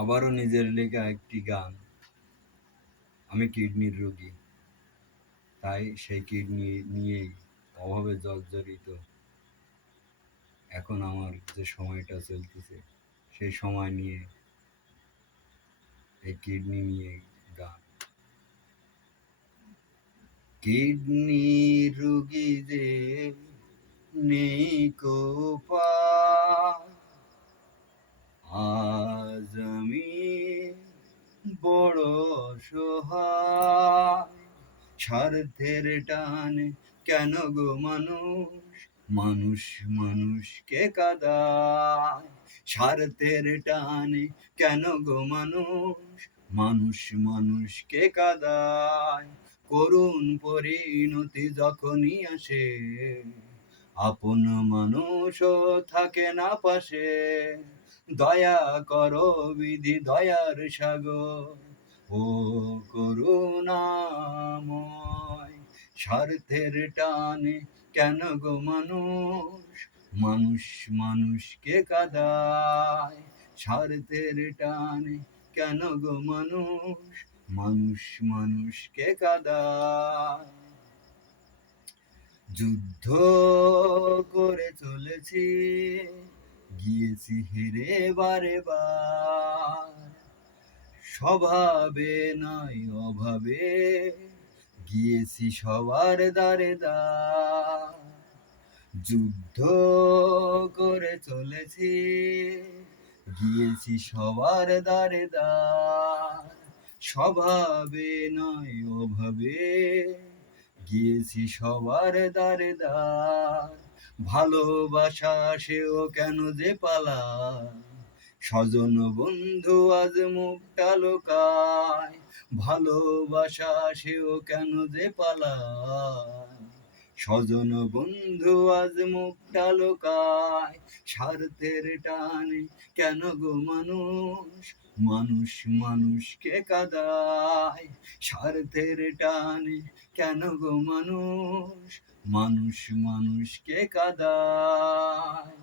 আবারও নিজের লেখা একটি গান। আমি কিডনির রোগী, তাই সেই কিডনি নিয়েই অভাবে জর্জরিত। এখন আমার যে সময়টা চলতেছে সেই সময় নিয়ে এই কিডনি নিয়ে গান। কিডনি রোগী যে নেই কো পার, আজ আমি বড় অসহায়। স্বার্থের টানে কেন গো মানুষ মানুষ মানুষকে কাঁদায়। স্বার্থের টানে কেন গো মানুষ মানুষ মানুষকে কাঁদায়। করুণ পরিণতি যখনই আসে, আপন মানুষও থাকে না পাশে। দয়া করো বিধি দয়ার সাগর, ও করুণাময়। স্বার্থের টানে কেন গো মানুষ মানুষ মানুষকে কাঁদায়। স্বার্থের টানে কেন গো মানুষ মানুষ মানুষকে কাঁদায়। যুদ্ধ করে চলেছি, গিয়েছি হেরে বারে বার। স্বভাবে নয় অভাবে, গিয়েছি সবার দ্বারে দ্বার। যুদ্ধ করে চলেছি, গিয়েছি সবার দ্বারে দ্বার। স্বভাবে নয় অভাবে, গিয়েছি সবার দ্বারে দ্বার। ভালোবাসা সেও কেন যে পালায়, স্বজন বন্ধু আজ মুখটা লোকায়। ভালোবাসা সেও কেন যে পালায়, স্বজন বন্ধু আজ মুখটা লোকায়। স্বার্থের টানে কেন গো মানুষ মানুষ মানুষকে কাঁদায়। স্বার্থের টানে কেন গো মানুষ মানুষ মানুষকে কাঁদায়।